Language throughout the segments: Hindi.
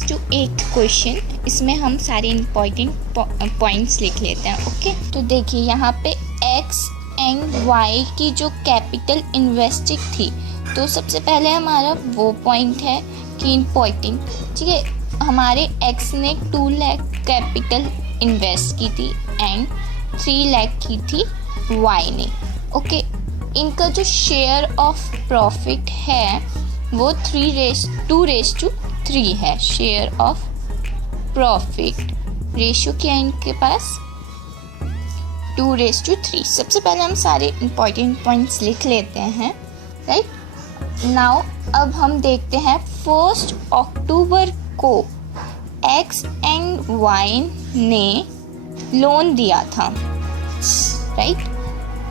टू 8th क्वेश्चन, इसमें हम सारे इम्पोर्टेंट पॉइंट्स लिख लेते हैं। ओके, तो देखिए यहाँ पे एक्स एंड वाई की जो कैपिटल इन्वेस्टेड थी, तो सबसे पहले हमारा वो पॉइंट है कि इम्पोर्टेंट, ठीक है, हमारे एक्स ने 2 लाख कैपिटल इन्वेस्ट की थी एंड 3 लाख की थी वाई ने। ओके, इनका जो शेयर ऑफ प्रॉफिट है वो 2:3 है। शेयर ऑफ प्रॉफिट रेशियो क्या है इनके पास, 2:3। सबसे पहले हम सारे इंपॉर्टेंट पॉइंट्स लिख लेते हैं, राइट। नाउ अब हम देखते हैं 1 अक्टूबर को एक्स एंड वाई ने लोन दिया था, राइट।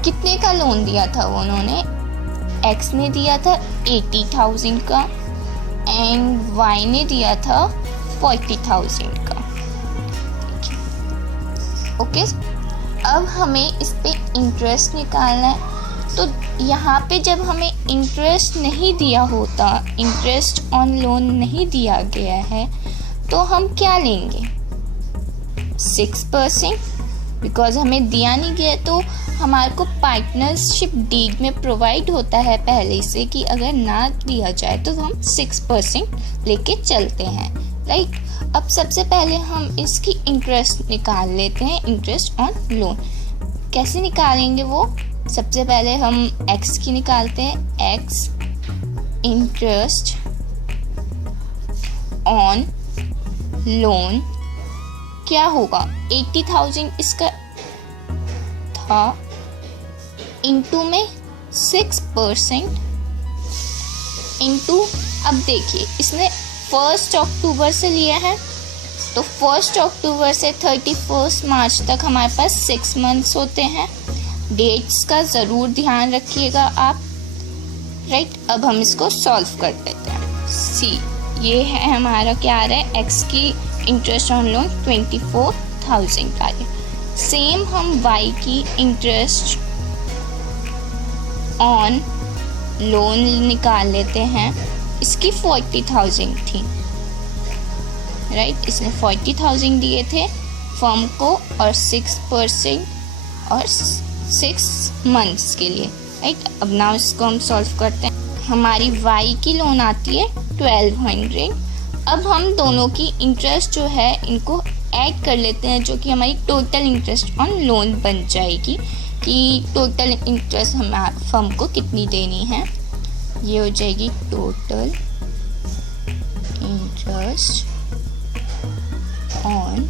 कितने का लोन दिया था उन्होंने, एक्स ने दिया था 80,000 का एंड वाई ने दिया था 40,000 का। ओके, अब हमें इस पे इंटरेस्ट निकालना है। तो यहाँ पे जब हमें इंटरेस्ट नहीं दिया होता, इंटरेस्ट ऑन लोन नहीं दिया गया है, तो हम क्या लेंगे, 6%, बिकॉज हमें दिया नहीं गया। तो हमारे को पार्टनरशिप डीड में प्रोवाइड होता है पहले से कि अगर ना दिया जाए तो हम 6% लेके चलते हैं, राइट। अब सबसे पहले हम इसकी इंटरेस्ट निकाल लेते हैं, इंटरेस्ट ऑन लोन। कैसे निकालेंगे वो, सबसे पहले हम एक्स की निकालते हैं, एक्स इंटरेस्ट ऑन लोन क्या होगा, 80,000 इसका था, इंटू में 6% इंटू, अब देखिए इसने 1 अक्टूबर से लिया है, तो 1 अक्टूबर से 31 मार्च तक हमारे पास 6 मंथ्स होते हैं। डेट्स का ज़रूर ध्यान रखिएगा आप, राइट। अब हम इसको सॉल्व कर देते हैं। सी, ये है हमारा क्या आ रहा है, एक्स की इंटरेस्ट ऑन लोन 24,000 का है। सेम हम वाई की इंटरेस्ट ऑन लोन निकाल लेते हैं, इसकी 40,000 थी, राइट। इसने 40,000 दिए थे फर्म को और 6% और 6 मंथ्स के लिए, राइट। अब नाउ इसको हम सॉल्व करते हैं। हमारी वाई की लोन आती है 1200। अब हम दोनों की इंटरेस्ट जो है इनको ऐड कर लेते हैं, जो कि हमारी टोटल इंटरेस्ट ऑन लोन बन जाएगी कि टोटल इंटरेस्ट हमें फर्म को कितनी देनी है। ये हो जाएगी total interest on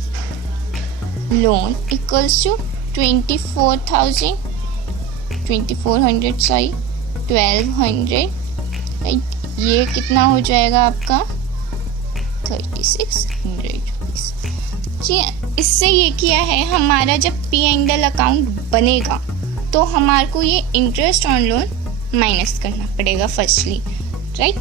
loan equals to 2400 sorry 1200, right. ये कितना हो जाएगा आपका 3600 रुपीज़। जी, इससे ये किया है, हमारा जब P&L अकाउंट बनेगा तो हमारे को ये इंटरेस्ट ऑन लोन माइनस करना पड़ेगा फर्स्टली, राइट।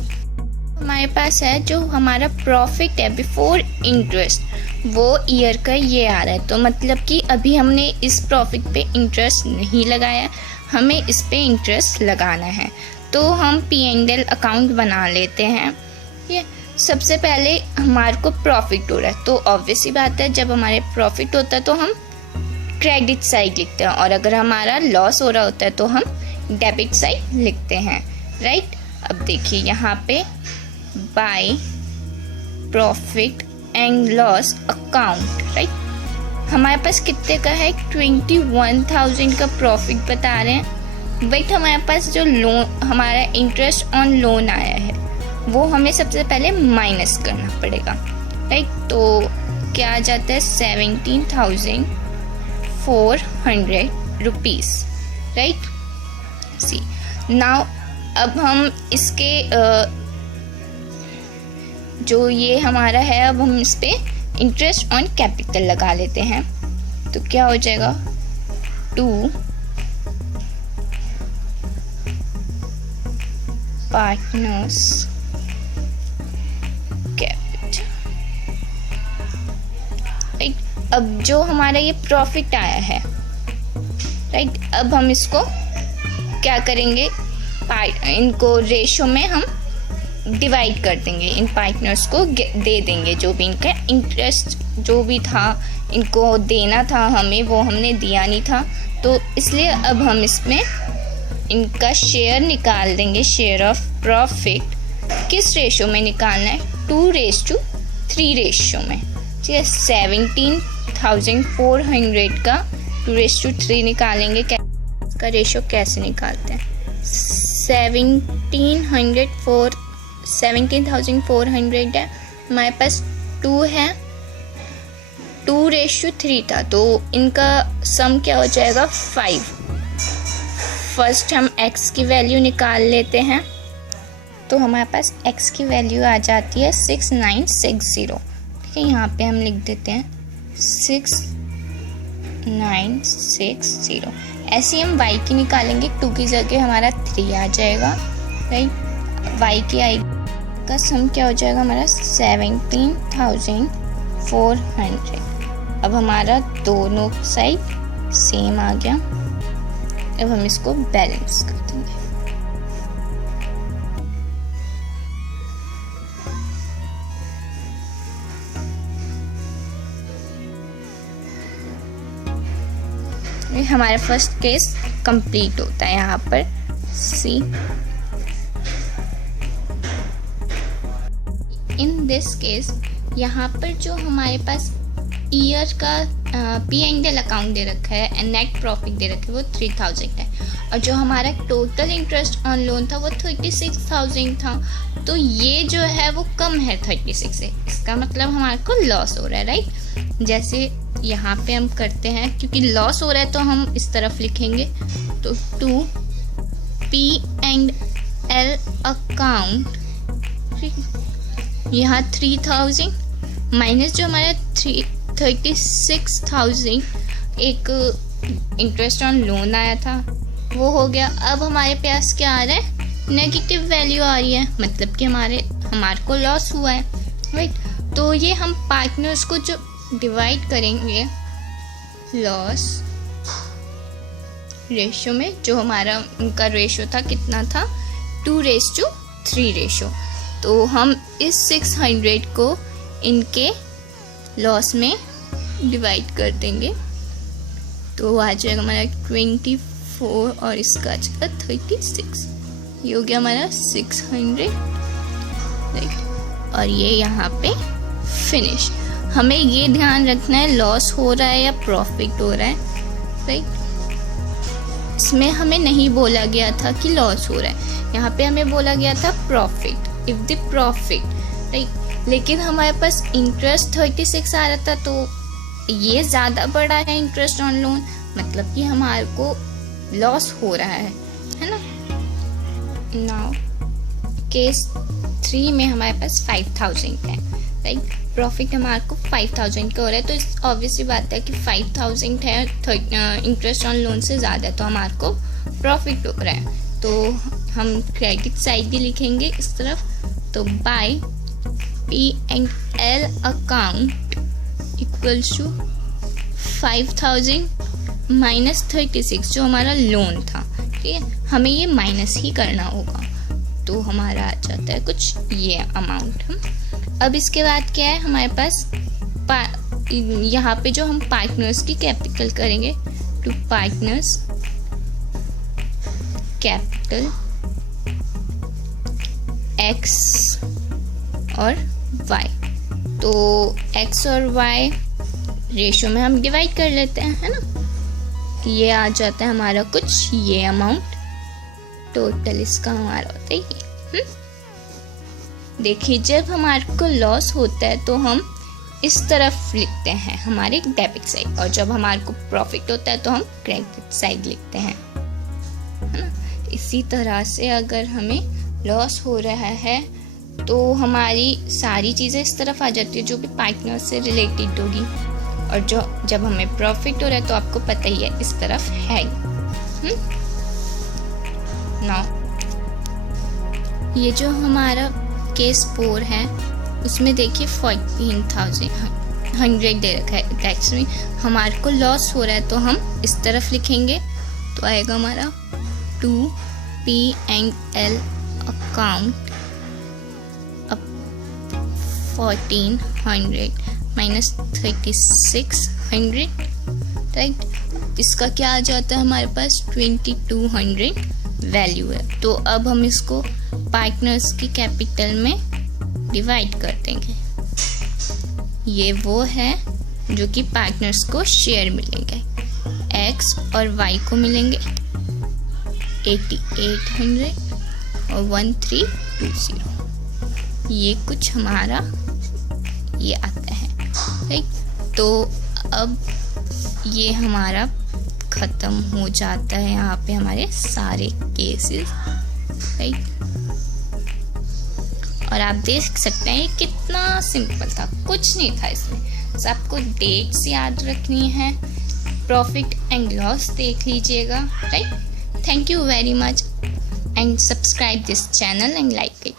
हमारे पास है जो हमारा प्रॉफिट है बिफोर इंटरेस्ट, वो ईयर का ये आ रहा है। तो मतलब कि अभी हमने इस प्रॉफिट पे इंटरेस्ट नहीं लगाया, हमें इस पे इंटरेस्ट लगाना है। तो हम P&L अकाउंट बना लेते हैं। ये सबसे पहले हमारे को प्रॉफिट हो रहा है, तो ऑब्वियस ही बात है, जब हमारे प्रॉफिट होता है तो हम क्रेडिट साइड लिखते हैं, और अगर हमारा लॉस हो रहा होता है तो हम डेबिट साइड लिखते हैं, राइट। अब देखिए यहाँ पे by profit and loss account, right. हमारे पास कितने का है, 21,000 का प्रॉफिट बता रहे हैं, बट हमारे पास जो लोन, हमारा इंटरेस्ट ऑन लोन आया है वो हमें सबसे पहले माइनस करना पड़ेगा, राइट। तो क्या आ जाता है 17,400 रुपीज़, राइट। सी, नाउ अब हम इसके जो ये हमारा है, अब हम इस पे इंटरेस्ट ऑन कैपिटल लगा लेते हैं। तो क्या हो जाएगा 2 पार्टनर्स अब जो हमारा ये प्रॉफिट आया है, राइट, अब हम इसको क्या करेंगे, इनको रेशो में हम डिवाइड कर देंगे, इन पार्टनर्स को दे देंगे जो भी इनका इंटरेस्ट जो भी था, इनको देना था हमें, वो हमने दिया नहीं था, तो इसलिए अब हम इसमें इनका शेयर निकाल देंगे, शेयर ऑफ प्रॉफिट। किस रेशो में निकालना है? 2:3 रेशो में। ठीक है, 17,400 का 2:3 निकालेंगे। इसका रेशो कैसे निकालते हैं? 17,400 है, हमारे पास 2 है, 2:3 था, तो इनका सम क्या हो जाएगा? 5। फर्स्ट हम x की वैल्यू निकाल लेते हैं, तो हमारे पास x की वैल्यू आ जाती है 6960। ठीक है, यहाँ पे हम लिख देते हैं 6960। ऐसे ही हम y की निकालेंगे, 2 की जगह हमारा 3 आ जाएगा, राइट। y की आई का सम क्या हो जाएगा हमारा? 17,400। अब हमारा दोनों साइड सेम आ गया। अब हम इसको बैलेंस कर देंगे। हमारा फर्स्ट केस कंप्लीट होता है यहाँ पर। सी इन दिस केस यहाँ पर जो हमारे पास ईयर का P&L अकाउंट दे रखा है एंड नेट प्रॉफिट दे रखा है वो 3000 है, और जो हमारा टोटल इंटरेस्ट ऑन लोन था वो 36,000 था। तो ये जो है वो कम है 36 से, इसका मतलब हमारे को लॉस हो रहा है, राइट। जैसे यहाँ पे हम करते हैं, क्योंकि लॉस हो रहा है तो हम इस तरफ लिखेंगे, तो टू P&L अकाउंट, यहाँ 3000 माइनस जो हमारा 36,000 एक इंटरेस्ट ऑन लोन आया था वो हो गया। अब हमारे पास क्या आ रहा है? नेगेटिव वैल्यू आ रही है, मतलब कि हमारे को लॉस हुआ है, राइट। तो ये हम पार्टनर्स को जो डिवाइड करेंगे लॉस रेशो में, जो हमारा उनका रेशो था कितना था? 2:3 रेशो। तो हम इस 600 को इनके लॉस में डिवाइड कर देंगे, तो आ जाएगा हमारा 24 और इसका आ जाएगा 36। ये हो गया हमारा 600, राइट। और ये यहाँ पे फिनिश। हमें ये ध्यान रखना है लॉस हो रहा है या प्रॉफिट हो रहा है, राइट। इसमें हमें नहीं बोला गया था कि लॉस हो रहा है, यहाँ पे हमें बोला गया था profit, if the profit, right. लेकिन हमारे पास इंटरेस्ट 36 आ रहा था, तो ये ज़्यादा बड़ा है इंटरेस्ट ऑन लोन, मतलब कि हमारे को लॉस हो रहा है ना। नाउ केस 3 में हमारे पास 5000 है, राइट। प्रॉफिट हमारे को 5000 का हो रहा है, तो ऑब्वियसली बात है कि 5000 है, इंटरेस्ट ऑन लोन से ज़्यादा है, तो हमारे को प्रॉफिट हो रहा है। तो हम क्रेडिट साइड भी लिखेंगे इस तरफ, तो by P&L account equals to 5000 minus 36 जो हमारा लोन था, ठीक है। हमें ये माइनस ही करना होगा, तो हमारा आ जाता है कुछ ये अमाउंट। अब इसके बाद क्या है हमारे पास? यहाँ पे जो हम पार्टनर्स की कैपिटल करेंगे, टू पार्टनर्स कैपिटल x और y, तो x और y रेशो में हम डिवाइड कर लेते हैं, है ना। ये आ जाता है हमारा कुछ ये अमाउंट, टोटल इसका हमारा होता है ये। देखिए, जब हमारे को लॉस होता है तो हम इस तरफ लिखते हैं हमारे डेबिट साइड, और जब हमारे को प्रॉफिट होता है तो हम क्रेडिट साइड लिखते हैं, है ना। इसी तरह से अगर हमें लॉस हो रहा है तो हमारी सारी चीज़ें इस तरफ आ जाती है जो भी पार्टनर से रिलेटेड होगी, और जो जब हमें प्रॉफिट हो रहा है तो आपको पता ही है इस तरफ है। नाउ ये जो हमारा केस 4 है उसमें देखिए 14,100 दे रखा है, दैट्स मीन हमारे को लॉस हो रहा है, तो हम इस तरफ लिखेंगे, तो आएगा हमारा टू P&L अकाउंट अब 1400 माइनस 3600, राइट। इसका क्या आ जाता है हमारे पास 2200 वैल्यू है। तो अब हम इसको पार्टनर्स की कैपिटल में डिवाइड कर देंगे। ये वो है जो कि पार्टनर्स को शेयर मिलेंगे। एक्स और वाई को मिलेंगे 8800 और 1320। ये कुछ हमारा ये आता है, राइट। तो अब ये हमारा ख़त्म हो जाता है यहाँ पे हमारे सारे केसेस, राइट। और आप देख सकते हैं ये कितना सिंपल था, कुछ नहीं था इसमें। सबको डेट्स याद रखनी है, प्रॉफिट एंड लॉस देख लीजिएगा, right. Thank you very much and subscribe this channel and like it.